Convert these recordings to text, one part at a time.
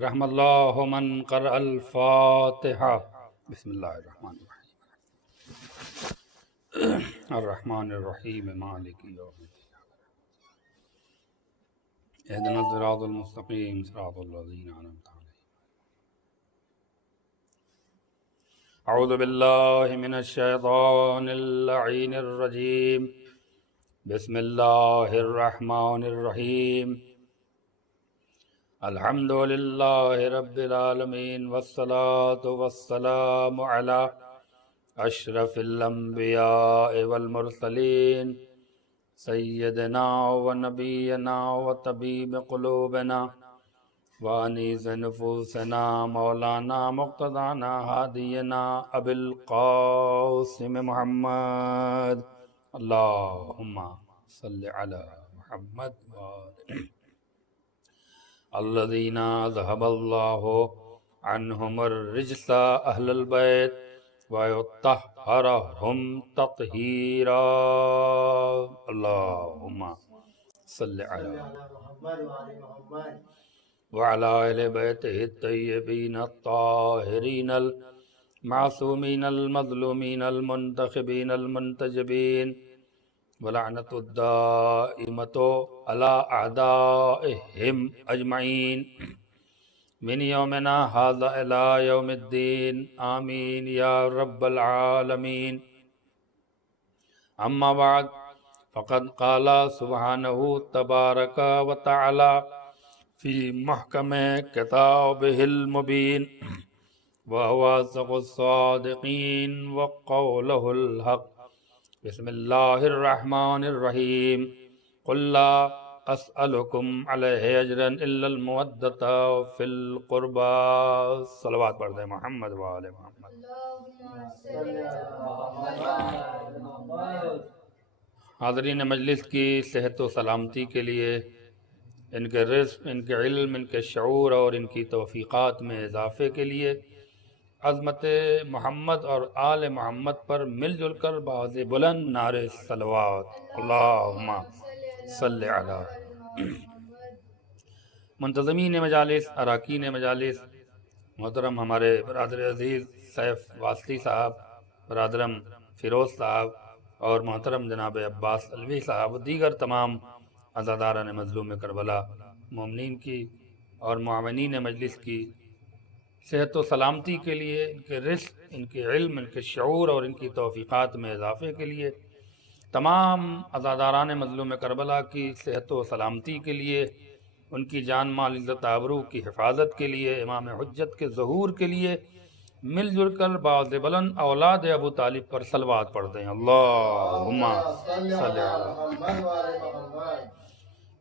رحم اللہ من قرأ الفاتحہ۔ بسم اللہ الرحمن الرحیم الرحمن الرحیم مالک یوم الدین اہدنا الصراط المستقیم صراط الذین انعمت علیہم۔ اعوذ باللہ من الشیطان اللعین الرجیم، بسم اللہ الرحمن الرحیم۔ الحمد للہ رب العالمین والصلاة والسلام علی اشرف الانبیاء والمرسلین سیدنا و نبینا و طبیب قلوبنا وانیس نفوسنا مولانا مقتدانا ہادینا ابی القاسم محمد اللہم صلی علی محمد وآلہ الذین اذهب اللہ عنہم الرجس اہل البیت ویطہرہم تطہیرا اللہم صلی علی وعلی اہل بیتہ الطیبین الطاہرین المعصومین المظلومین المنتخبین المنتجبین ولعنت الدائمۃ علی اعدائہم اجمعین من یومنا ھذا الی یوم الدین آمین یا رب العالمین۔ اما بعد فقد قال سبحانہ تبارک و تعالی فی محکم کتابہ المبین وہو اصدق الصادقین وقولہ الحق۔ بسم اللہ الرحمن الرحیم۔ قل لا اسألکم علیہ اجرا الا المودۃ فی القربى۔ صلوات پڑھ دیں محمد وآل محمد۔ حاضرین مجلس کی صحت و سلامتی کے لیے، ان کے رزق، ان کے علم، ان کے شعور اور ان کی توفیقات میں اضافے کے لیے عظمت محمد اور آل محمد پر مل جل کر بآواز بلند نعرے صلوات اللہم صلی علی۔ منتظمین مجالس، اراکین مجالس، محترم ہمارے برادر عزیز سیف واسطی صاحب، برادرم فیروز صاحب اور محترم جناب عباس علوی صاحب، دیگر تمام عزاداران مظلوم کربلا، مومنین کی اور معاونین مجلس کی صحت و سلامتی کے لیے، ان کے رزق، ان کے علم، ان کے شعور اور ان کی توفیقات میں اضافے کے لیے، تمام عزاداران مظلوم کربلا کی صحت و سلامتی کے لیے، ان کی جان مال عزت آبرو کی حفاظت کے لیے، امام حجت کے ظہور کے لیے مل جل کر بآواز بلند اولاد ابو طالب پر صلوات پڑھ دیں اللہم صلی علی۔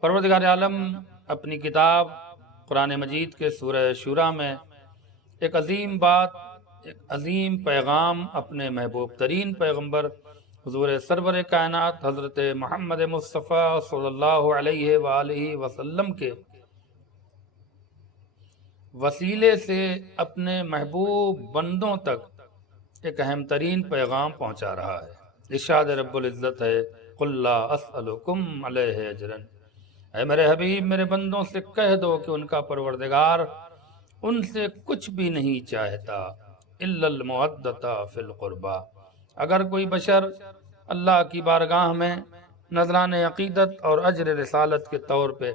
پروردگار عالم اپنی کتاب قرآن مجید کے سورہ شورى میں ایک عظیم بات، ایک عظیم پیغام اپنے محبوب ترین پیغمبر حضور سرور کائنات حضرت محمد مصطفیٰ صلی اللہ علیہ وآلہ وسلم کے وسیلے سے اپنے محبوب بندوں تک ایک اہم ترین پیغام پہنچا رہا ہے۔ ارشاد رب العزت ہے قل لا اسألکم علیہ اجرا، اے میرے حبیب میرے بندوں سے کہہ دو کہ ان کا پروردگار ان سے کچھ بھی نہیں چاہتا الا المودۃ فی القربى، اگر کوئی بشر اللہ کی بارگاہ میں نذران عقیدت اور اجر رسالت کے طور پہ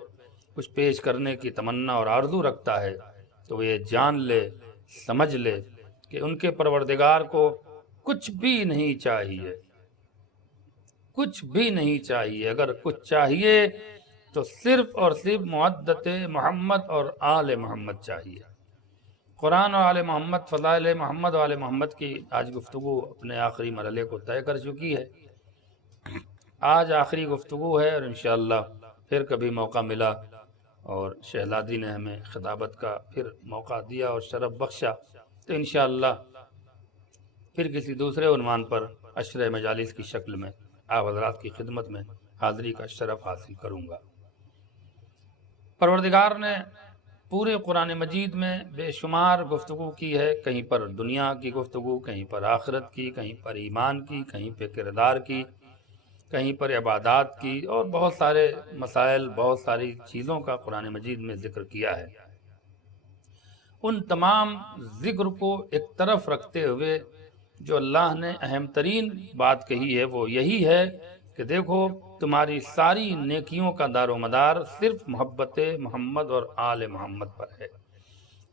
کچھ پیش کرنے کی تمنا اور آرزو رکھتا ہے تو وہ یہ جان لے، سمجھ لے کہ ان کے پروردگار کو کچھ بھی نہیں چاہیے، کچھ بھی نہیں چاہیے۔ اگر کچھ چاہیے تو صرف اور صرف مودت محمد اور آل محمد چاہیے۔ قرآن اور آل محمد، فضائل محمد و آل محمد کی آج گفتگو اپنے آخری مرحلے کو طے کر چکی ہے۔ آج آخری گفتگو ہے اور انشاءاللہ پھر کبھی موقع ملا اور شہزادی نے ہمیں خطابت کا پھر موقع دیا اور شرف بخشا تو انشاءاللہ پھر کسی دوسرے عنوان پر عشر مجالس کی شکل میں آپ حضرات کی خدمت میں حاضری کا شرف حاصل کروں گا۔ پروردگار نے پورے قرآن مجید میں بے شمار گفتگو کی ہے، کہیں پر دنیا کی گفتگو، کہیں پر آخرت کی، کہیں پر ایمان کی، کہیں پر کردار کی، کہیں پر عبادات کی، اور بہت سارے مسائل، بہت ساری چیزوں کا قرآن مجید میں ذکر کیا ہے۔ ان تمام ذکر کو ایک طرف رکھتے ہوئے جو اللہ نے اہم ترین بات کہی ہے وہ یہی ہے کہ دیکھو تمہاری ساری نیکیوں کا دار و مدار صرف محبت محمد اور آل محمد پر ہے۔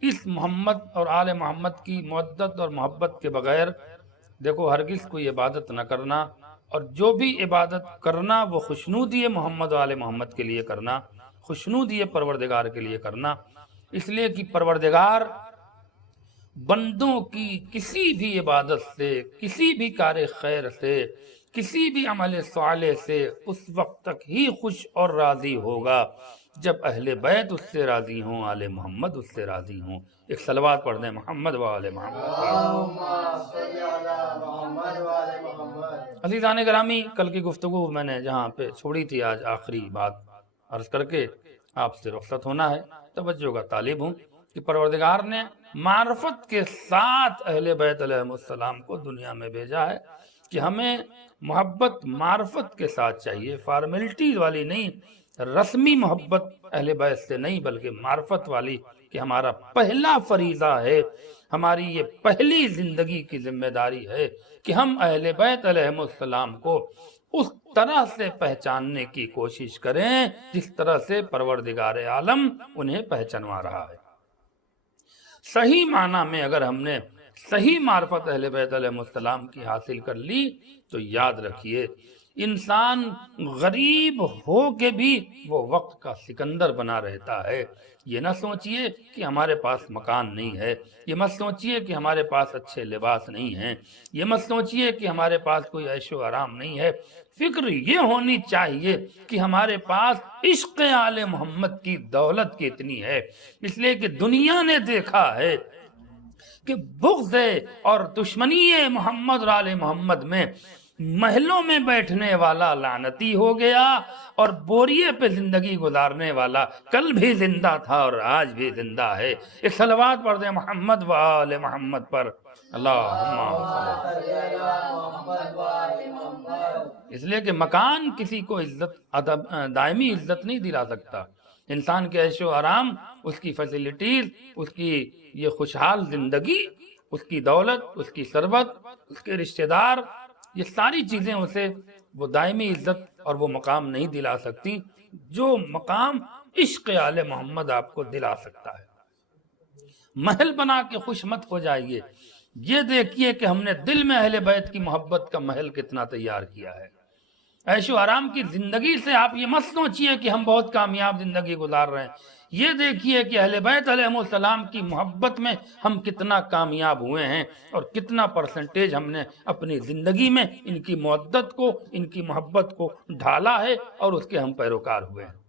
اس محمد اور آل محمد کی مودت اور محبت کے بغیر دیکھو ہرگز کوئی عبادت نہ کرنا، اور جو بھی عبادت کرنا وہ خوشنودی محمد و آل محمد کے لیے کرنا، خوشنودی پروردگار کے لیے کرنا، اس لیے کہ پروردگار بندوں کی کسی بھی عبادت سے، کسی بھی کار خیر سے، کسی بھی عمل صالح سے اس وقت تک ہی خوش اور راضی ہوگا جب اہل بیت اس سے راضی ہوں، آل محمد اس سے راضی ہوں۔ ایک صلوات پڑھ دیں محمد و آل محمد۔ عزیزان گرامی، کل کی گفتگو میں نے جہاں پہ چھوڑی تھی آج آخری بات عرض کر کے آپ سے رخصت ہونا ہے۔ توجہ کا طالب ہوں کہ پروردگار نے معرفت کے ساتھ اہل بیت علیہ السلام کو دنیا میں بھیجا ہے کہ ہمیں محبت معرفت کے ساتھ چاہیے، فارمیلٹی والی نہیں، رسمی محبت اہل بیت سے نہیں، بلکہ معرفت والی، کہ ہمارا پہلا فریضہ ہے، ہماری یہ پہلی زندگی کی ذمہ داری ہے کہ ہم اہل بیت علیہ السلام کو اس طرح سے پہچاننے کی کوشش کریں جس طرح سے پروردگار عالم انہیں پہچانوا رہا ہے۔ صحیح معنی میں اگر ہم نے صحیح معرفت اہل بیت علیہ السلام کی حاصل کر لی تو یاد رکھیے انسان غریب ہو کے بھی وہ وقت کا سکندر بنا رہتا ہے۔ یہ نہ سوچئے کہ ہمارے پاس مکان نہیں ہے، یہ مت سوچئے کہ ہمارے پاس اچھے لباس نہیں ہیں، یہ مت سوچئے کہ ہمارے پاس کوئی عیش و آرام نہیں ہے۔ فکر یہ ہونی چاہیے کہ ہمارے پاس عشق آل محمد کی دولت کتنی ہے، اس لیے کہ دنیا نے دیکھا ہے کہ بغض اور دشمنی محمد اور آل محمد میں محلوں میں بیٹھنے والا لعنتی ہو گیا، اور بوریے پہ زندگی گزارنے والا کل بھی زندہ تھا اور آج بھی زندہ ہے۔ ایک صلوات پڑھ دیں محمد و آل محمد پر، اللہم صلی۔ اس لیے کہ مکان کسی کو عزت دائمی عزت نہیں دلا سکتا۔ انسان کے عیش و آرام، اس کی فیسلٹیز، اس کی یہ خوشحال زندگی، اس کی دولت، اس کی ثروت، اس کے رشتہ دار، یہ ساری چیزیں اسے وہ دائمی عزت اور وہ مقام نہیں دلا سکتی جو مقام عشق آل محمد آپ کو دلا سکتا ہے۔ محل بنا کے خوش مت ہو جائیے، یہ دیکھیے کہ ہم نے دل میں اہل بیت کی محبت کا محل کتنا تیار کیا ہے۔ عیش و آرام کی زندگی سے آپ یہ مت سوچئے کہ ہم بہت کامیاب زندگی گزار رہے ہیں، یہ دیکھیے کہ اہل بیت علیہ السلام کی محبت میں ہم کتنا کامیاب ہوئے ہیں اور کتنا پرسنٹیج ہم نے اپنی زندگی میں ان کی مودت کو، ان کی محبت کو ڈھالا ہے اور اس کے ہم پیروکار ہوئے ہیں۔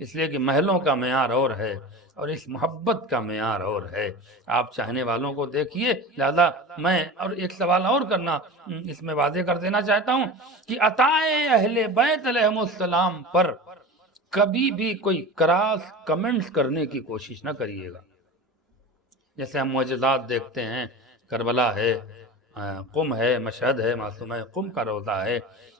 اس لیے کہ محلوں کا معیار اور ہے اور اس محبت کا معیار اور ہے۔ آپ چاہنے والوں کو دیکھیے، لہذا میں اور ایک سوال اور کرنا اس میں واضح کر دینا چاہتا ہوں کہ عطائے اہل بیت علیہ السلام پر کبھی بھی کوئی کراس کمنٹس کرنے کی کوشش نہ کریے گا۔ جیسے ہم معجزات دیکھتے ہیں، کربلا ہے، قم ہے، مشہد ہے، معصومہ قم کا روضہ ہے،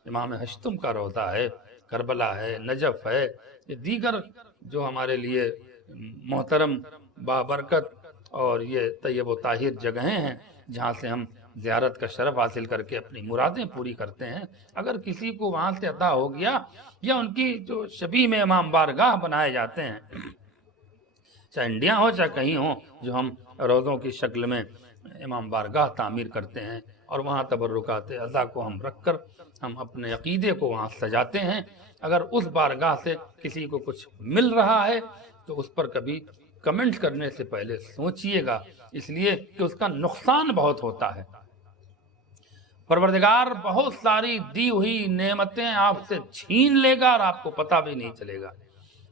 امام ہشتم کا روضہ ہے، کربلا ہے، نجف ہے، یہ دیگر جو ہمارے لیے محترم بابرکت اور یہ طیب و طاہر جگہیں ہیں جہاں سے ہم زیارت کا شرف حاصل کر کے اپنی مرادیں پوری کرتے ہیں۔ اگر کسی کو وہاں سے عطا ہو گیا یا ان کی جو شبیہ میں امام بارگاہ بنائے جاتے ہیں، چاہے انڈیا ہو چاہے کہیں ہو، جو ہم روضوں کی شکل میں امام بارگاہ تعمیر کرتے ہیں اور وہاں تبرکات عزا کو ہم رکھ کر ہم اپنے عقیدے کو وہاں سجاتے ہیں، اگر اس بارگاہ سے کسی کو کچھ مل رہا ہے تو اس پر کبھی کمنٹ کرنے سے پہلے سوچئے گا، اس لیے کہ اس کا نقصان بہت ہوتا ہے۔ پروردگار بہت ساری دی ہوئی نعمتیں آپ سے چھین لے گا اور آپ کو پتہ بھی نہیں چلے گا،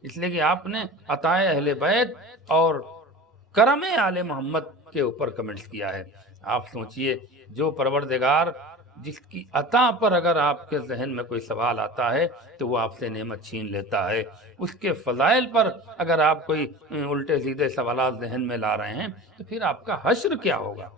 اس لیے کہ آپ نے عطائے اہل بیت اور کرم آل محمد کے اوپر کمنٹس کیا ہے۔ آپ سوچئے جو پروردگار جس کی عطا پر اگر آپ کے ذہن میں کوئی سوال آتا ہے تو وہ آپ سے نعمت چھین لیتا ہے، اس کے فضائل پر اگر آپ کوئی الٹے سیدھے سوالات ذہن میں لا رہے ہیں تو پھر آپ کا حشر کیا ہوگا؟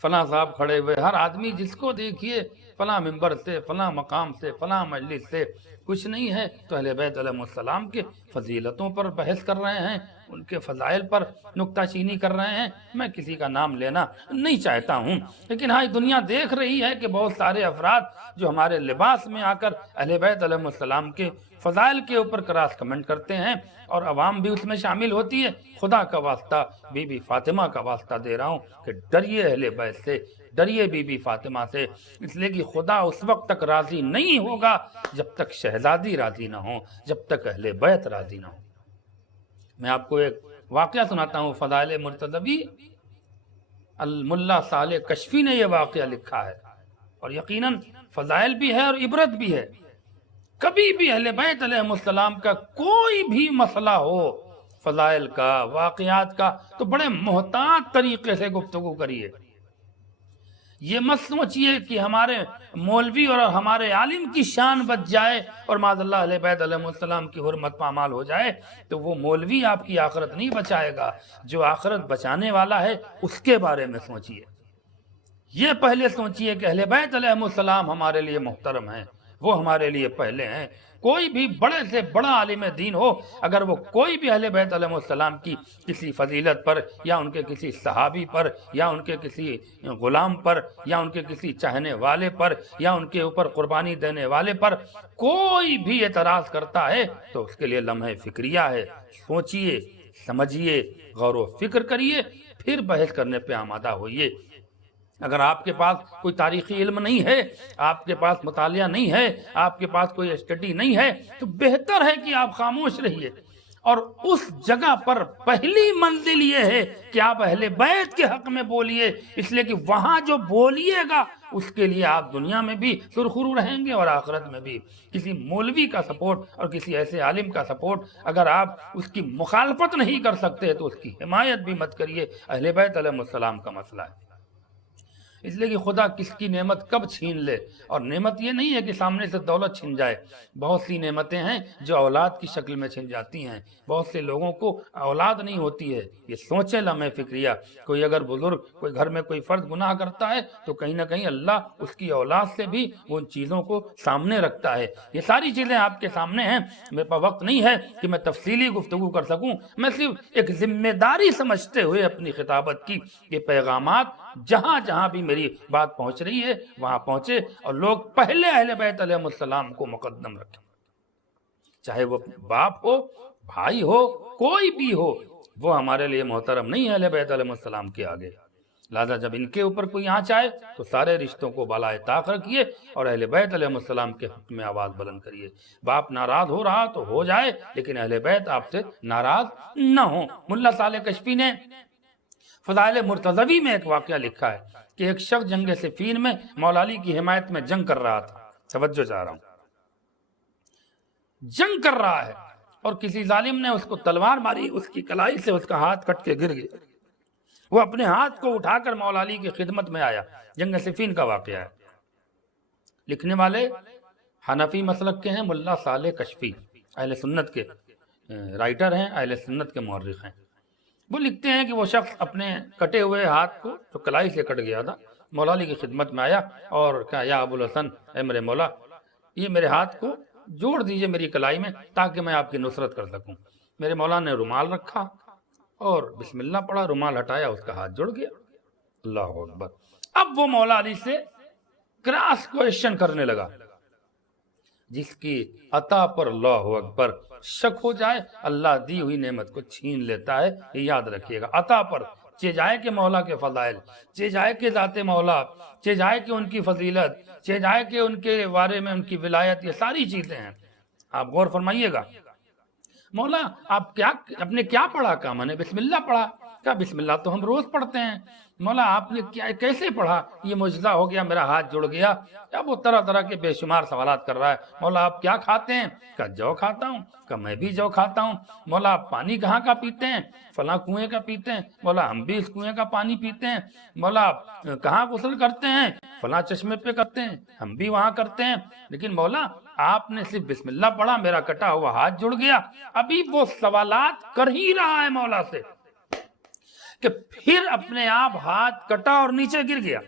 فلاں صاحب کھڑے ہوئے، ہر آدمی جس کو دیکھیے فلاں ممبر سے، فلاں مقام سے، فلاں مجلس سے، کچھ نہیں ہے تو اہل بیت علیہ السلام کے فضیلتوں پر بحث کر رہے ہیں، ان کے فضائل پر نکتہ چینی کر رہے ہیں۔ میں کسی کا نام لینا نہیں چاہتا ہوں، لیکن ہاں دنیا دیکھ رہی ہے کہ بہت سارے افراد جو ہمارے لباس میں آ کر اہل بیت علیہ السلام کے فضائل کے اوپر کراس کمنٹ کرتے ہیں، اور عوام بھی اس میں شامل ہوتی ہے۔ خدا کا واسطہ بی بی فاطمہ کا واسطہ دے رہا ہوں کہ ڈریے اہل بیت سے، ڈریے بی بی فاطمہ سے، اس لیے کہ خدا اس وقت تک راضی نہیں ہوگا جب تک شہزادی راضی نہ ہو، جب تک اہل بیت راضی نہ ہو۔ میں آپ کو ایک واقعہ سناتا ہوں، فضائل مرتضوی، الملا صالح کشفی نے یہ واقعہ لکھا ہے، اور یقیناً فضائل بھی ہے اور عبرت بھی ہے۔ کبھی بھی اہل بیت علیہ السلام کا کوئی بھی مسئلہ ہو، فضائل کا، واقعات کا، تو بڑے محتاط طریقے سے گفتگو کریے۔ یہ مت سوچئے کہ ہمارے مولوی اور ہمارے عالم کی شان بچ جائے اور معاذ اللہ اہل بیت علیہ السلام کی حرمت پامال ہو جائے تو وہ مولوی آپ کی آخرت نہیں بچائے گا۔ جو آخرت بچانے والا ہے اس کے بارے میں سوچئے۔ یہ پہلے سوچئے کہ اہل بیت علیہ السلام ہمارے لیے محترم ہیں، وہ ہمارے لیے پہلے ہیں۔ کوئی بھی بڑے سے بڑا عالم دین ہو، اگر وہ کوئی بھی اہل بیت علیہ السلام کی کسی فضیلت پر، یا ان کے کسی صحابی پر، یا ان کے کسی غلام پر، یا ان کے کسی چاہنے والے پر، یا ان کے اوپر قربانی دینے والے پر کوئی بھی اعتراض کرتا ہے تو اس کے لیے لمحہ فکریہ ہے۔ سوچئے، سمجھئے، غور و فکر کریے، پھر بحث کرنے پہ آمادہ ہوئیے۔ اگر آپ کے پاس کوئی تاریخی علم نہیں ہے، آپ کے پاس مطالعہ نہیں ہے، آپ کے پاس کوئی اسٹڈی نہیں ہے، تو بہتر ہے کہ آپ خاموش رہیے، اور اس جگہ پر پہلی منزل یہ ہے کہ آپ اہل بیت کے حق میں بولیے، اس لیے کہ وہاں جو بولیے گا اس کے لیے آپ دنیا میں بھی سرخرو رہیں گے اور آخرت میں بھی۔ کسی مولوی کا سپورٹ اور کسی ایسے عالم کا سپورٹ اگر آپ اس کی مخالفت نہیں کر سکتے تو اس کی حمایت بھی مت کریے۔ اہل بیت علیہ السلام کا مسئلہ ہے، اس لیے کہ خدا کس کی نعمت کب چھین لے، اور نعمت یہ نہیں ہے کہ سامنے سے دولت چھن جائے۔ بہت سی نعمتیں ہیں جو اولاد کی شکل میں چھن جاتی ہیں، بہت سے لوگوں کو اولاد نہیں ہوتی ہے۔ یہ سوچیں لمحہ فکریہ، کوئی اگر بزرگ، کوئی گھر میں کوئی فرد گناہ کرتا ہے تو کہیں نہ کہیں اللہ اس کی اولاد سے بھی ان چیزوں کو سامنے رکھتا ہے۔ یہ ساری چیزیں آپ کے سامنے ہیں، میرے پاس وقت نہیں ہے کہ میں تفصیلی گفتگو کر سکوں۔ میں صرف ایک ذمہ داری سمجھتے ہوئے اپنی خطابت کی کہ پیغامات جہاں جہاں بھی میری بات پہنچ رہی ہے وہاں پہنچے، اور لوگ پہلے اہل بیت علیہ السلام کو مقدم رکھیں، چاہے وہ باپ ہو، بھائی ہو، کوئی بھی ہو، وہ ہمارے لیے محترم نہیں ہے اہل بیت علیہ السلام کے آگے۔ لہذا جب ان کے اوپر کوئی آنچ آئے تو سارے رشتوں کو بالائے طاق رکھیے اور اہل بیت علیہ السلام کے حق میں آواز بلند کریے۔ باپ ناراض ہو رہا تو ہو جائے، لیکن اہل بیت آپ سے ناراض نہ ہوں۔ ملا صالح کشفی نے فضائل مرتضوی میں ایک واقعہ لکھا ہے کہ ایک شخص جنگ صفین میں مولا علی کی حمایت میں جنگ کر رہا تھا، توجہ چاہ رہا ہوں، جنگ کر رہا ہے، اور کسی ظالم نے اس کو تلوار ماری، اس کی کلائی سے اس کا ہاتھ کٹ کے گر گیا۔ وہ اپنے ہاتھ کو اٹھا کر مولا علی کی خدمت میں آیا۔ جنگ صفین کا واقعہ ہے۔ لکھنے والے حنفی مسلک کے ہیں، ملا صالح کشفی، اہل سنت کے رائٹر ہیں، اہل سنت کے مورخ ہیں۔ وہ لکھتے ہیں کہ وہ شخص اپنے کٹے ہوئے ہاتھ کو، جو کلائی سے کٹ گیا تھا، مولا علی کی خدمت میں آیا اور کہا، یا ابو الحسن، اے میرے مولا، یہ میرے ہاتھ کو جوڑ دیجئے میری کلائی میں تاکہ میں آپ کی نصرت کر سکوں۔ میرے مولا نے رومال رکھا اور بسم اللہ پڑھا، رومال ہٹایا، اس کا ہاتھ جڑ گیا۔ اللہ اکبر۔ اب وہ مولا علی سے کراس کوئسچن کرنے لگا۔ جس کی عطا پر اللہ اکبر شک ہو جائے، اللہ دی ہوئی نعمت کو چھین لیتا ہے، یہ یاد رکھیے گا۔ عطا پر چہ جائے کہ مولا کے فضائل، چہ جائے کہ ذات مولا، چہ جائے کہ ان کی فضیلت، چہ جائے کہ ان کے بارے میں ان کی ولایت، یہ ساری چیزیں ہیں۔ آپ غور فرمائیے گا۔ مولا آپ نے کیا پڑھا؟ کہا میں نے بسم اللہ پڑھا۔ کہا بسم اللہ تو ہم روز پڑھتے ہیں۔ مولا آپ نے کیسے پڑھا؟ یہ معجزہ ہو گیا، میرا ہاتھ جڑ گیا۔ اب وہ طرح طرح کے بے شمار سوالات کر رہا ہے۔ مولا آپ کیا کھاتے ہیں؟ کہا جو کھاتا ہوں۔ کہا میں بھی جو کھاتا ہوں۔ مولا آپ پانی کہاں کا پیتے ہیں؟ فلاں کنویں کا پیتے ہیں۔ مولا ہم بھی اس کنویں کا پانی پیتے ہیں۔ مولا آپ کہاں غسل کرتے ہیں؟ فلاں چشمے پہ کرتے ہیں، ہم بھی وہاں کرتے ہیں۔ لیکن مولا آپ نے صرف بسم اللہ پڑھا، میرا کٹا ہوا ہاتھ جڑ گیا۔ ابھی وہ سوالات کر ہی رہا ہے مولا سے، کہ پھر اپنے آپ ہاتھ کٹا اور نیچے گر گیا۔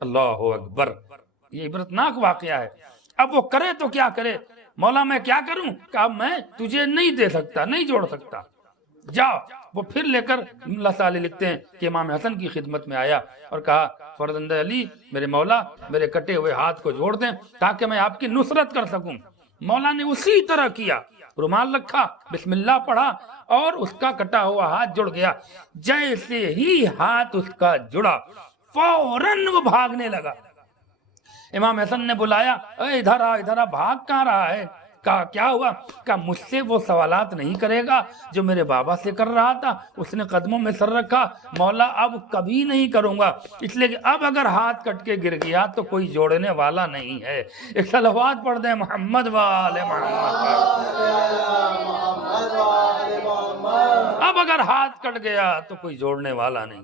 اللہ اکبر، یہ عبرتناک واقعہ ہے۔ اب وہ کرے تو کیا کرے؟ مولا میں کیا کروں؟ کہا میں تجھے نہیں دے سکتا، نہیں جوڑ سکتا، جاؤ۔ وہ پھر لے کر اللہ تعالی لکھتے ہیں کہ امام حسن کی خدمت میں آیا اور کہا فرزند علی میرے مولا میرے کٹے ہوئے ہاتھ کو جوڑ دیں تاکہ میں آپ کی نصرت کر سکوں۔ مولا نے اسی طرح کیا، رومال رکھا، بسم اللہ پڑھا اور اس کا کٹا ہوا ہاتھ جڑ گیا۔ جیسے ہی ہاتھ اس کا جڑا فوراً وہ بھاگنے لگا۔ امام حسن نے بلایا، اے ادھر آ، ادھر آ، بھاگ کہاں رہا ہے؟ کہا کیا ہوا؟ کہا مجھ سے وہ سوالات نہیں کرے گا جو میرے بابا سے کر رہا تھا۔ اس نے قدموں میں سر رکھا، مولا اب کبھی نہیں کروں گا، اس لیے کہ اب اگر ہاتھ کٹ کے گر گیا تو کوئی جوڑنے والا نہیں ہے۔ ایک صلوات پڑھ دیں محمد وآل محمد۔ اب اگر ہاتھ کٹ گیا تو کوئی جوڑنے والا نہیں۔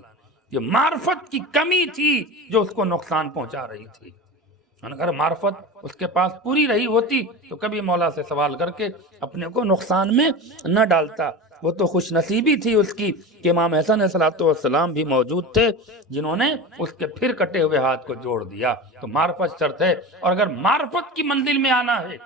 یہ معرفت کی کمی تھی جو اس کو نقصان پہنچا رہی تھی۔ اگر معرفت اس کے پاس پوری رہی ہوتی تو کبھی مولا سے سوال کر کے اپنے کو نقصان میں نہ ڈالتا۔ وہ تو خوش نصیبی تھی اس کی کہ امام حسن علیہ السلام بھی موجود تھے جنہوں نے اس کے پھر کٹے ہوئے ہاتھ کو جوڑ دیا۔ تو معرفت شرط ہے، اور اگر معرفت کی منزل میں آنا ہے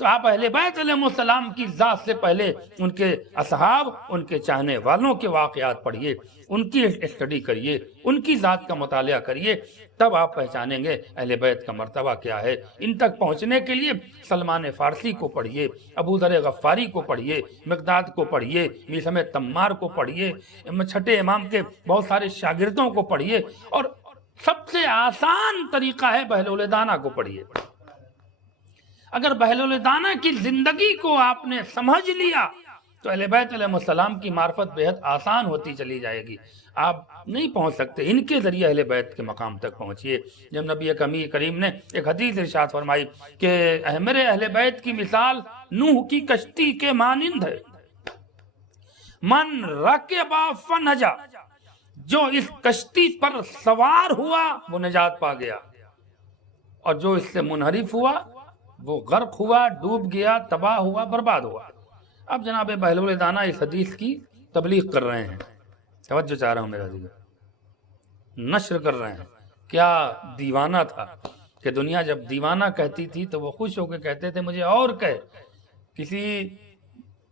تو آپ اہل بیت علیہ السلام کی ذات سے پہلے ان کے اصحاب، ان کے چاہنے والوں کے واقعات پڑھیے، ان کی اسٹڈی کریے، ان کی ذات کا مطالعہ کریے، تب آپ پہچانیں گے اہل بیت کا مرتبہ کیا ہے۔ ان تک پہنچنے کے لیے سلمان فارسی کو پڑھیے، ابو ذر غفاری کو پڑھیے، مقداد کو پڑھیے، میثم تمار کو پڑھیے، چھٹے امام کے بہت سارے شاگردوں کو پڑھیے، اور سب سے آسان طریقہ ہے بہلول دانا کو پڑھیے۔ اگر بہلول دانا کی زندگی کو آپ نے سمجھ لیا تو اہل بیت علیہ السلام کی معرفت بے حد آسان ہوتی چلی جائے گی۔ آپ نہیں پہنچ سکتے، ان کے ذریعے اہل بیت کے مقام تک پہنچیے۔ جب نبی کریم نے ایک حدیث ارشاد فرمائی کہ میرے اہل بیت کی مثال نوح کی کشتی کے مانند ہے، من رکب فنجا، جو اس کشتی پر سوار ہوا وہ نجات پا گیا، اور جو اس سے منحرف ہوا وہ غرق ہوا، ڈوب گیا، تباہ ہوا، برباد ہوا۔ اب جناب بہلول دانا اس حدیث کی تبلیغ کر رہے ہیں، توجہ چاہ رہا ہوں میرا دیگر، نشر کر رہے ہیں۔ کیا دیوانہ تھا کہ دنیا جب دیوانہ کہتی تھی تو وہ خوش ہو کے کہتے تھے مجھے اور کہے۔ کسی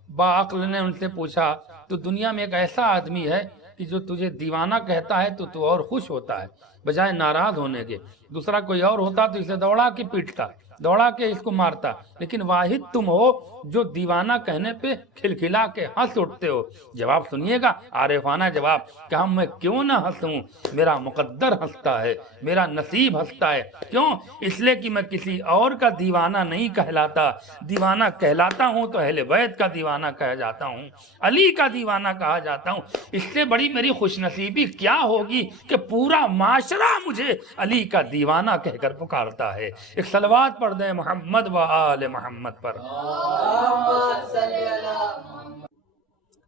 باعقل نے ان سے پوچھا تو دنیا میں ایک ایسا آدمی ہے کہ جو تجھے دیوانہ کہتا ہے تو اور خوش ہوتا ہے بجائے ناراض ہونے کے، دوسرا کوئی اور ہوتا تو اسے دوڑا کے پیٹتا، دوڑا کے اس کو مارتا، لیکن واحد تم ہو جو دیوانہ کہنے پہ کھلکھلا کے ہنس اٹھتے ہو۔ جواب سنیے گا، عارفانہ جواب، کہ ہم میں کیوں نہ ہنسوں، میرا مقدر ہنستا ہے، میرا نصیب ہنستا ہے۔ کیوں؟ اس لیے کہ میں کسی اور کا دیوانہ نہیں کہلاتا، دیوانہ کہلاتا ہوں تو اہل بیت کا دیوانہ کہا جاتا ہوں، علی کا دیوانہ کہا جاتا ہوں۔ اس سے بڑی میری خوش نصیبی کیا ہوگی کہ پورا معاشرہ مجھے علی کا دیوانہ کہہ کر پکارتا ہے۔ ایک صلوات پڑھ دیں محمد و آل محمد پر۔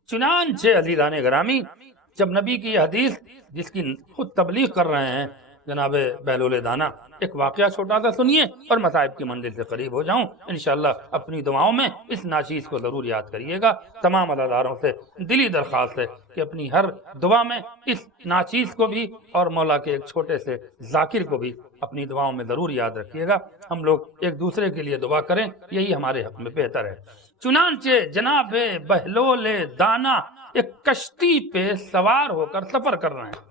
چنانچہ عزیزان گرامی، جب نبی کی یہ حدیث جس کی خود تبلیغ کر رہے ہیں جناب بہلول دانا، ایک واقعہ چھوٹا سا سنیے اور مصائب کی منزل سے قریب ہو جاؤں انشاءاللہ۔ اپنی دعاؤں میں اس ناچیز کو ضرور یاد کریے گا۔ تمام عزاداروں سے دلی درخواست ہے کہ اپنی ہر دعا میں اس ناچیز کو بھی اور مولا کے ایک چھوٹے سے ذاکر کو بھی اپنی دعاؤں میں ضرور یاد رکھیے گا۔ ہم لوگ ایک دوسرے کے لیے دعا کریں، یہی ہمارے حق میں بہتر ہے۔ چنانچہ جناب بہلول دانا ایک کشتی پہ سوار ہو کر سفر کر رہے ہیں،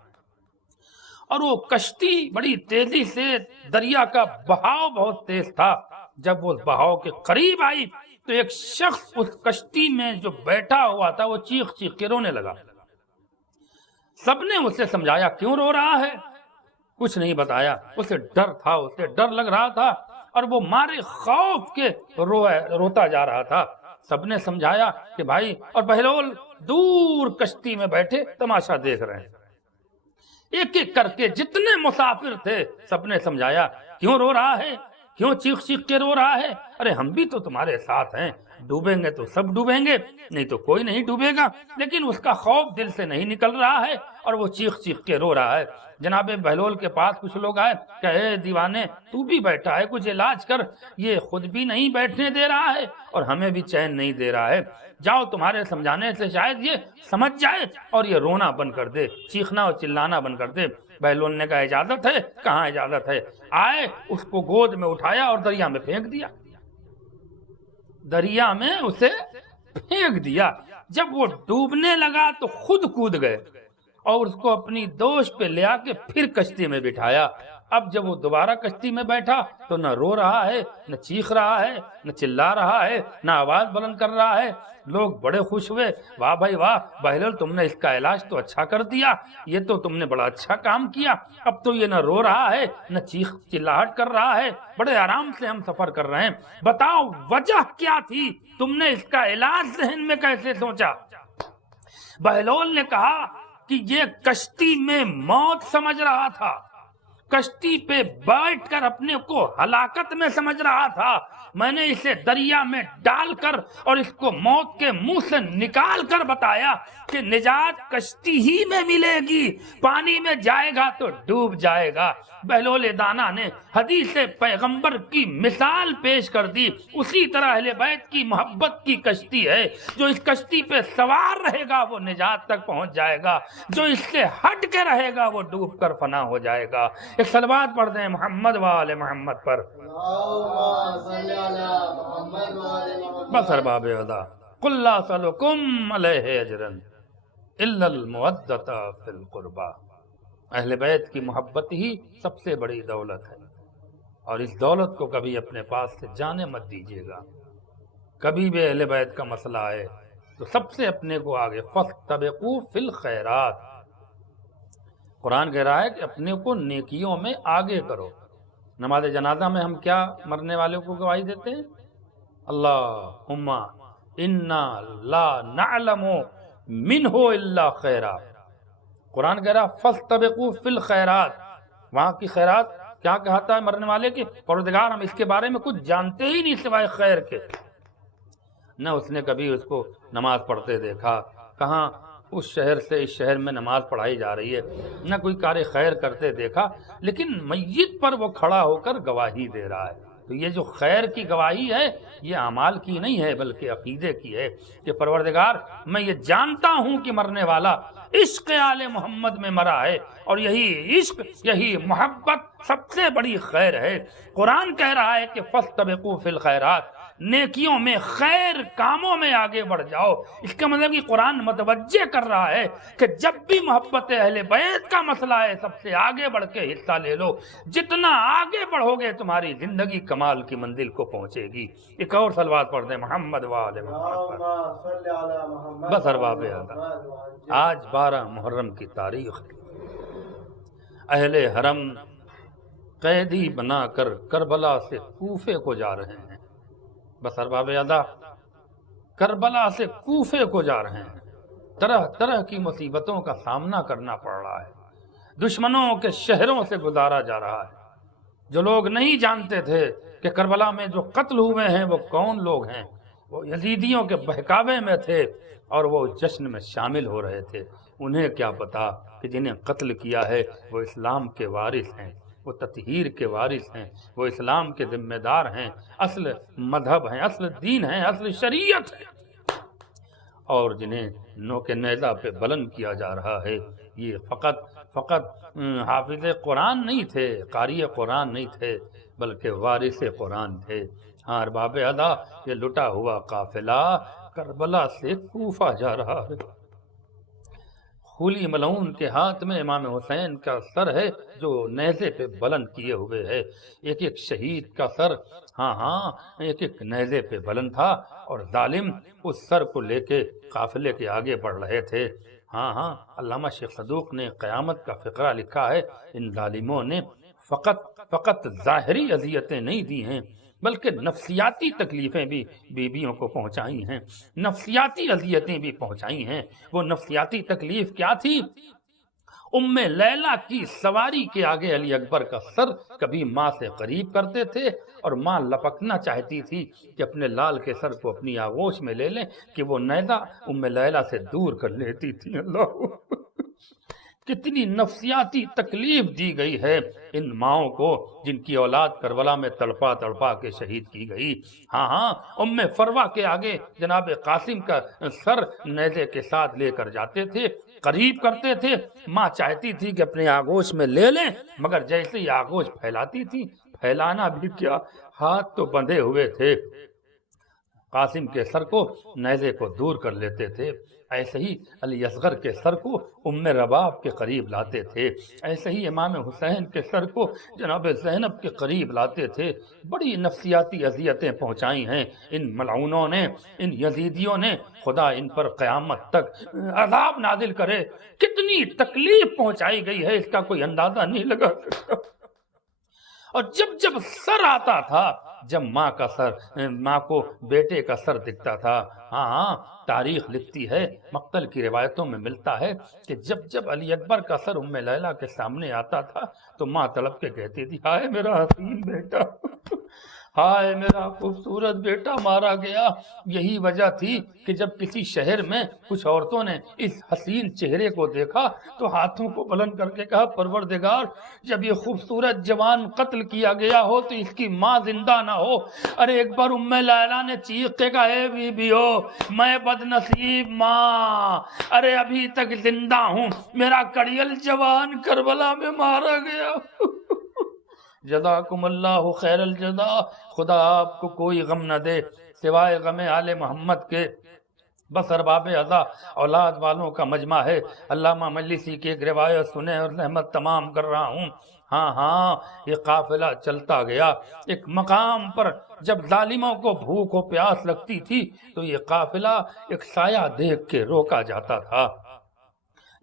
اور وہ کشتی بڑی تیزی سے، دریا کا بہاؤ بہت تیز تھا۔ جب وہ بہاؤ کے قریب آئی تو ایک شخص اس کشتی میں جو بیٹھا ہوا تھا وہ چیخ چیخ کے رونے لگا۔ سب نے اسے سمجھایا کیوں رو رہا ہے، کچھ نہیں بتایا۔ اسے ڈر تھا، اسے ڈر لگ رہا تھا، اور وہ مارے خوف کے روتا جا رہا تھا۔ سب نے سمجھایا کہ بھائی، اور بہلول دور کشتی میں بیٹھے تماشا دیکھ رہے ہیں۔ ایک ایک کر کے جتنے مسافر تھے سب نے سمجھایا کیوں رو رہا ہے، کیوں چیخ چیخ کے رو رہا ہے، ارے ہم بھی تو تمہارے ساتھ ہیں، ڈوبیں گے تو سب ڈوبیں گے، نہیں تو کوئی نہیں ڈوبے گا، لیکن اس کا خوف دل سے نہیں نکل رہا ہے اور وہ چیخ چیخ کے رو رہا ہے۔ جناب بہلول کے پاس کچھ لوگ آئے کہ اے دیوانے تو بھی بیٹھا ہے، کچھ علاج کر، یہ خود بھی نہیں بیٹھنے دے رہا ہے اور ہمیں بھی چین نہیں دے رہا ہے، جاؤ تمہارے سمجھانے سے شاید یہ سمجھ جائے اور یہ رونا بند کر دے، چیخنا اور چلانا بند کر دے۔ بہلول نے کہا اجازت ہے؟ کہاں اجازت ہے؟ آئے اس کو گود میں اٹھایا اور دریا میں پھینک دیا، دریا میں اسے پھینک دیا۔ جب وہ ڈوبنے لگا تو خود کود گئے اور اس کو اپنی دوش پہ لے آ کے پھر کشتی میں بٹھایا۔ اب جب وہ دوبارہ کشتی میں بیٹھا تو نہ رو رہا ہے، نہ چیخ رہا ہے، نہ چلا رہا ہے، نہ آواز بلند کر رہا ہے۔ لوگ بڑے خوش ہوئے، واہ بھائی واہ بہلول، تم نے اس کا علاج تو اچھا کر دیا، یہ تو تم نے بڑا اچھا کام کیا، اب تو یہ نہ رو رہا ہے نہ چیخ چلاہٹ کر رہا ہے، بڑے آرام سے ہم سفر کر رہے ہیں، بتاؤ وجہ کیا تھی، تم نے اس کا علاج ذہن میں کیسے سوچا؟ بہلول نے کہا کہ یہ کشتی میں موت سمجھ رہا تھا، کشتی پہ بیٹھ کر اپنے کو ہلاکت میں سمجھ رہا تھا، میں نے اسے دریا میں ڈال کر اور اس کو موت کے منہ سے نکال کر بتایا کہ نجات کشتی ہی میں ملے گی، پانی میں جائے گا تو ڈوب جائے گا۔ بہلول دانا نے حدیث پیغمبر کی مثال پیش کر دی، اسی طرح اہل بیت کی محبت کی کشتی ہے، جو اس کشتی پہ سوار رہے گا وہ نجات تک پہنچ جائے گا، جو اس سے ہٹ کے رہے گا وہ ڈوب کر فنا ہو جائے گا۔ ایک صلوات پڑھ دیں محمد وآل محمد پر۔ بس ارباب ادا قل لا اسألکم علیہ اجرا الا المودۃ فی القربى، اہل بیت کی محبت ہی سب سے بڑی دولت ہے، اور اس دولت کو کبھی اپنے پاس سے جانے مت دیجیے گا۔ کبھی بھی اہل بیت کا مسئلہ آئے تو سب سے اپنے کو آگے، فاستبقوا فی الخیرات، قرآن کہہ رہا ہے کہ اپنے کو نیکیوں میں آگے کرو۔ نماز جنازہ میں ہم کیا مرنے والوں کو گواہی دیتے ہیں؟ اللہم انا لا نعلم منہ الا خیرا۔ قرآن کہہ رہا فاستبقوا فی الخیرات، وہاں کی خیرات کیا کہتا ہے مرنے والے کی؟ پروردگار ہم اس کے بارے میں کچھ جانتے ہی نہیں سوائے خیر کے۔ نہ اس نے کبھی اس کو نماز پڑھتے دیکھا، کہاں اس شہر سے اس شہر میں نماز پڑھائی جا رہی ہے، نہ کوئی کار خیر کرتے دیکھا، لیکن میت پر وہ کھڑا ہو کر گواہی دے رہا ہے۔ تو یہ جو خیر کی گواہی ہے یہ اعمال کی نہیں ہے بلکہ عقیدے کی ہے کہ پروردگار میں یہ جانتا ہوں کہ مرنے والا عشق آل محمد میں مرا ہے، اور یہی عشق، یہی محبت سب سے بڑی خیر ہے۔ قرآن کہہ رہا ہے کہ فاستبقوا فی الخیرات، نیکیوں میں، خیر کاموں میں آگے بڑھ جاؤ۔ اس کا مطلب کہ قرآن متوجہ کر رہا ہے کہ جب بھی محبت اہل بیت کا مسئلہ ہے سب سے آگے بڑھ کے حصہ لے لو، جتنا آگے بڑھو گے تمہاری زندگی کمال کی منزل کو پہنچے گی۔ ایک اور صلوات پڑھ دیں محمد وآل محمد پر۔ بس ارباب ادا، آج 12 محرم کی تاریخ ہے، اہل حرم قیدی بنا کر کربلا سے کوفے کو جا رہے ہیں۔ بس ارباب ادا کربلا سے کوفے کو جا رہے ہیں، طرح طرح کی مصیبتوں کا سامنا کرنا پڑ رہا ہے، دشمنوں کے شہروں سے گزارا جا رہا ہے۔ جو لوگ نہیں جانتے تھے کہ کربلا میں جو قتل ہوئے ہیں وہ کون لوگ ہیں، وہ یزیدیوں کے بہکاوے میں تھے اور وہ جشن میں شامل ہو رہے تھے، انہیں کیا پتا کہ جنہیں قتل کیا ہے وہ اسلام کے وارث ہیں، وہ تطہیر کے وارث ہیں، وہ اسلام کے ذمہ دار ہیں، اصل مذہب ہیں، اصل دین ہیں، اصل شریعت ہے، اور جنہیں نوک نیزہ پہ بلند کیا جا رہا ہے یہ فقط حافظ قرآن نہیں تھے، قاری قرآن نہیں تھے، بلکہ وارث قرآن تھے۔ ہاں ارباب ادا، یہ لٹا ہوا قافلہ کربلا سے کوفہ جا رہا ہے، خولی ملعون کے ہاتھ میں امام حسین کا سر ہے جو نیزے پہ بلند کیے ہوئے ہے، ایک ایک شہید کا سر ایک ایک نیزے پہ بلند تھا، اور ظالم اس سر کو لے کے قافلے کے آگے بڑھ رہے تھے۔ علامہ شیخ صدوق نے قیامت کا فقرہ لکھا ہے، ان ظالموں نے فقط ظاہری اذیتیں نہیں دی ہیں بلکہ نفسیاتی تکلیفیں بھی بیویوں کو پہنچائی ہیں، نفسیاتی اذیتیں بھی پہنچائی ہیں۔ وہ نفسیاتی تکلیف کیا تھی؟ لیلا کی سواری کے آگے علی اکبر کا سر کبھی ماں سے قریب کرتے تھے اور ماں لپکنا چاہتی تھی کہ اپنے لال کے سر کو اپنی آغوش میں لے لیں کہ وہ نیزہ لیلا سے دور کر لیتی تھی۔ اللہ کتنی نفسیاتی تکلیف دی گئی ہے ان ماؤں کو جن کی اولاد کربلا میں تڑپا تڑپا کے شہید کی گئی۔ ہاں فروا کے آگے جناب قاسم کا سر نیزے کے ساتھ لے کر جاتے تھے، قریب کرتے تھے، ماں چاہتی تھی کہ اپنے آغوش میں لے لیں، مگر جیسے ہی آغوش پھیلاتی تھی، پھیلانا بھی کیا، ہاتھ تو بندھے ہوئے تھے، قاسم کے سر کو نیزے کو دور کر لیتے تھے۔ ایسے ہی علی اصغر کے سر کو رباب کے قریب لاتے تھے، ایسے ہی امام حسین کے سر کو جناب زینب کے قریب لاتے تھے۔ بڑی نفسیاتی اذیتیں پہنچائی ہیں ان ملعونوں نے، ان یزیدیوں نے، خدا ان پر قیامت تک عذاب نازل کرے۔ کتنی تکلیف پہنچائی گئی ہے اس کا کوئی اندازہ نہیں لگا سکتا۔ اور جب سر آتا تھا، جب ماں کو بیٹے کا سر دکھتا تھا، ہاں تاریخ لکھتی ہے، مقتل کی روایتوں میں ملتا ہے کہ جب علی اکبر کا سر لیلا کے سامنے آتا تھا تو ماں تڑپ کے کہتی تھی، ہائے میرا حسین بیٹا، ہائے میرا خوبصورت بیٹا مارا گیا۔ یہی وجہ تھی کہ جب کسی شہر میں کچھ عورتوں نے اس حسین چہرے کو دیکھا تو ہاتھوں کو بلند کر کے کہا، پروردگار جب یہ خوبصورت جوان قتل کیا گیا ہو تو اس کی ماں زندہ نہ ہو۔ ارے ایک بار لیلا نے چیخ کے کہا، اے بیبیو میں بد نصیب ماں، ارے ابھی تک زندہ ہوں، میرا کڑیل جوان کربلا میں مارا گیا۔ جزاکم اللہ خیر الجزا، خدا آپ کو کوئی غم نہ دے سوائے غم آل محمد کے۔ بس ارباب عزا اولاد والوں کا مجمع ہے۔ علامہ مجلسی کی ایک روایت سنیں اور رحمت تمام کر رہا ہوں۔ ہاں یہ قافلہ چلتا گیا، ایک مقام پر جب ظالموں کو بھوک و پیاس لگتی تھی تو یہ قافلہ ایک سایہ دیکھ کے روکا جاتا تھا،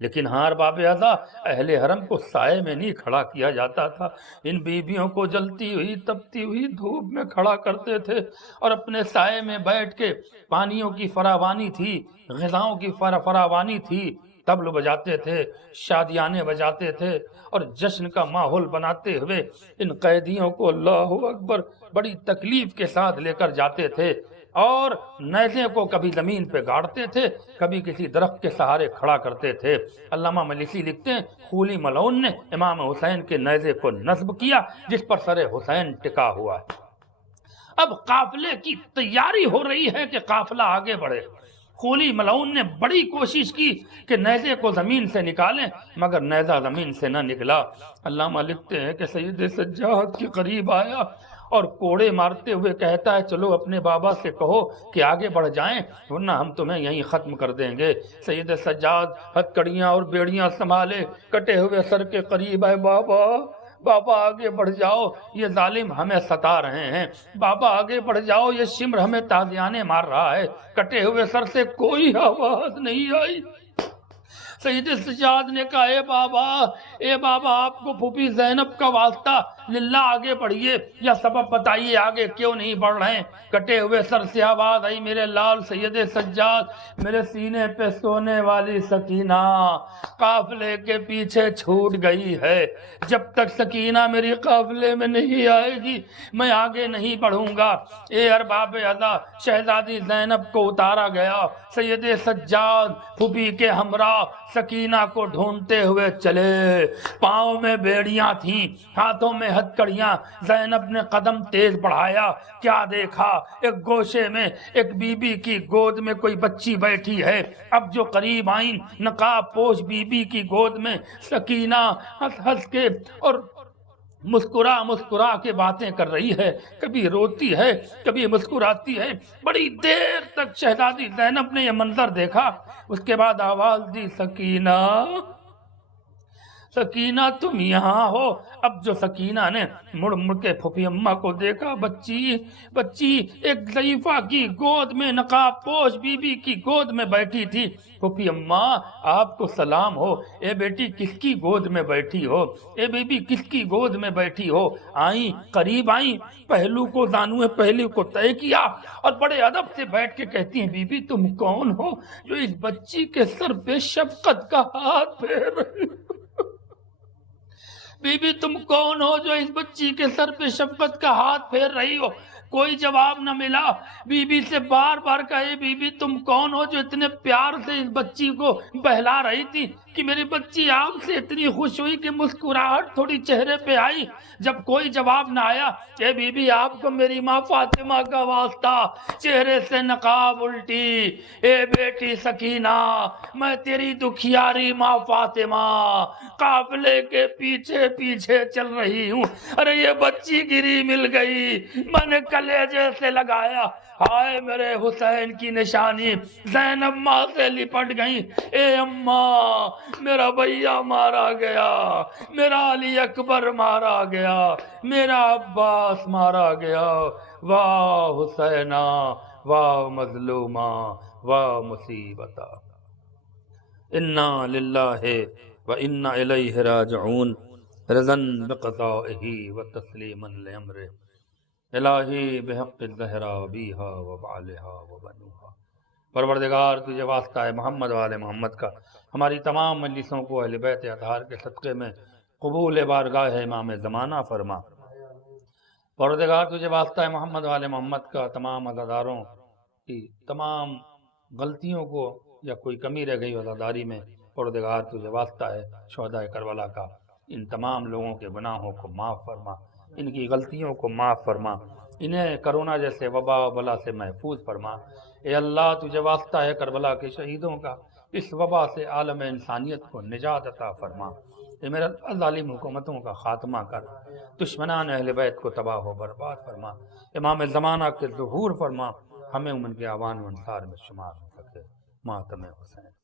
لیکن ہاں ارباب عزا اہل حرم کو سائے میں نہیں کھڑا کیا جاتا تھا۔ ان بیویوں کو جلتی ہوئی تپتی ہوئی دھوپ میں کھڑا کرتے تھے اور اپنے سائے میں بیٹھ کے، پانیوں کی فراوانی تھی، غذاؤں کی فراوانی تھی، طبل بجاتے تھے، شادیانے بجاتے تھے اور جشن کا ماحول بناتے ہوئے ان قیدیوں کو اللہ اکبر بڑی تکلیف کے ساتھ لے کر جاتے تھے اور نیزے کو کبھی زمین پہ گاڑتے تھے، کبھی کسی درخت کے سہارے کھڑا کرتے تھے۔ علامہ مجلسی لکھتے ہیں، خولی ملعون نے امام حسین کے نیزے کو نصب کیا جس پر سر حسین ٹکا ہوا ہے۔ اب قافلے کی تیاری ہو رہی ہے کہ قافلہ آگے بڑھے۔ خولی ملعون نے بڑی کوشش کی کہ نیزے کو زمین سے نکالیں، مگر نیزہ زمین سے نہ نکلا۔ علامہ لکھتے ہیں کہ سید سجاد کے قریب آیا اور کوڑے مارتے ہوئے کہتا ہے، چلو اپنے بابا سے کہو کہ آگے بڑھ جائیں ورنہ ہم تمہیں یہیں ختم کر دیں گے۔ سید سجاد ہتکڑیاں اور بیڑیاں سنبھالے کٹے ہوئے سر کے قریب آئے، بابا آگے بڑھ جاؤ، یہ ظالم ہمیں ستا رہے ہیں، بابا آگے بڑھ جاؤ، یہ شمر ہمیں تازیانے مار رہا ہے۔ کٹے ہوئے سر سے کوئی آواز نہیں آئی۔ سید سجاد نے کہا، اے بابا آپ کو پھوپھی زینب کا واسطہ، للہ آگے بڑھیے یا سبب بتائیے آگے کیوں نہیں بڑھ رہے ہیں۔ کٹے ہوئے سر سے آواز آئی، میرے لال سید سجاد، میرے سینے پہ سونے والی سکینہ قافلے کے پیچھے چھوٹ گئی ہے، جب تک سکینہ میری قافلے میں نہیں آئے گی میں آگے نہیں بڑھوں گا۔ اے ارباب عزا شہزادی زینب کو اتارا گیا، سید سجاد پھوپھی کے ہمراہ سکینہ کو ڈھونڈتے ہوئے چلے، پاؤں میں بیڑیاں تھیں، ہاتھوں میں ہتکڑیاں۔ زینب نے قدم تیز بڑھایا، کیا دیکھا، ایک گوشے میں ایک بی بی کی گود میں کوئی بچی بیٹھی ہے۔ اب جو قریب آئیں، نقاب پوش بی بی کی گود میں سکینہ ہنس ہنس کے اور مسکرا کے باتیں کر رہی ہے، کبھی روتی ہے کبھی مسکراتی ہے۔ بڑی دیر تک شہزادی زینب نے یہ منظر دیکھا، اس کے بعد آواز دی، سکینہ تم یہاں ہو۔ اب جو سکینہ نے مڑ کے پھوپھی اماں کو دیکھا، بچی ایک ضعیفہ کی گود میں، نقاب پوش بی بی کی گود میں بیٹھی تھی۔ پھوپھی اماں آپ کو سلام ہو، اے بیٹی کس کی گود میں بیٹھی ہو، اے بی بی کس کی گود میں بیٹھی ہو۔ آئیں، قریب آئیں، پہلو کو زانوئے پہلو کو طے کیا اور بڑے ادب سے بیٹھ کے کہتی ہیں، بی بی تم کون ہو جو اس بچی کے سر پہ شفقت کا ہاتھ پھیر رہی ہو؟ بی بی تم کون ہو جو اس بچی کے سر پہ شفقت کا ہاتھ پھیر رہی ہو؟ کوئی جواب نہ ملا۔ بی بی سے بار بار کہے بی بی تم کون ہو جو اتنے پیار سے اس بچی کو بہلا رہی تھی کہ میری بچی آپ سے اتنی خوش ہوئی کہ مسکراہٹ تھوڑی چہرے پہ آئی۔ جب کوئی جواب نہ آیا کہ بی بی آپ کو میری ماں فاطمہ کا واسطہ، چہرے سے نقاب الٹی، اے بیٹی سکینہ میں تیری دکھیاری ماں فاطمہ قافلے کے پیچھے پیچھے چل رہی ہوں، ارے یہ بچی گری مل گئی، میں نے کلیجے سے لگایا، ہائے میرے حسین کی نشانی، زینب ماں سے لپٹ گئی، اے اماں میرا بھیا مارا گیا، میرا علی اکبر مارا گیا، میرا عباس مارا گیا، واہ حسینہ واہ مظلومہ واہ مصیبتہ، انا للہ و انا الیہ راجعون، رضا بقضائہ و تسلیما لامرہ، الہی بحق الزہرا بیہا و بعلہا و بنوہا۔ پروردگار تجھے واسطہ ہے محمد وآل محمد کا ہماری تمام مجلسوں کو اہل بیت اطہار کے صدقے میں قبول بارگاہ امام زمانہ فرما۔ پروردگار تجھے واسطہ ہے محمد وآل محمد کا تمام عزاداروں کی تمام غلطیوں کو یا کوئی کمی رہ گئی عزاداری میں، پروردگار تجھے واسطہ ہے شہداء کربلا کا ان تمام لوگوں کے گناہوں کو معاف فرما، ان کی غلطیوں کو معاف فرما، انہیں کرونا جیسے وبا و بلا سے محفوظ فرما۔ اے اللہ تجھے واسطہ ہے کربلا کے شہیدوں کا اس وبا سے عالم انسانیت کو نجات عطا فرما۔ اے میرا ظالم حکومتوں کا خاتمہ کر، دشمنان اہل بیت کو تباہ و برباد فرما، امام زمانہ کے ظہور فرما، ہمیں ان کے اعوان و انصار میں شمار ہو سکے۔ ماتم حسین۔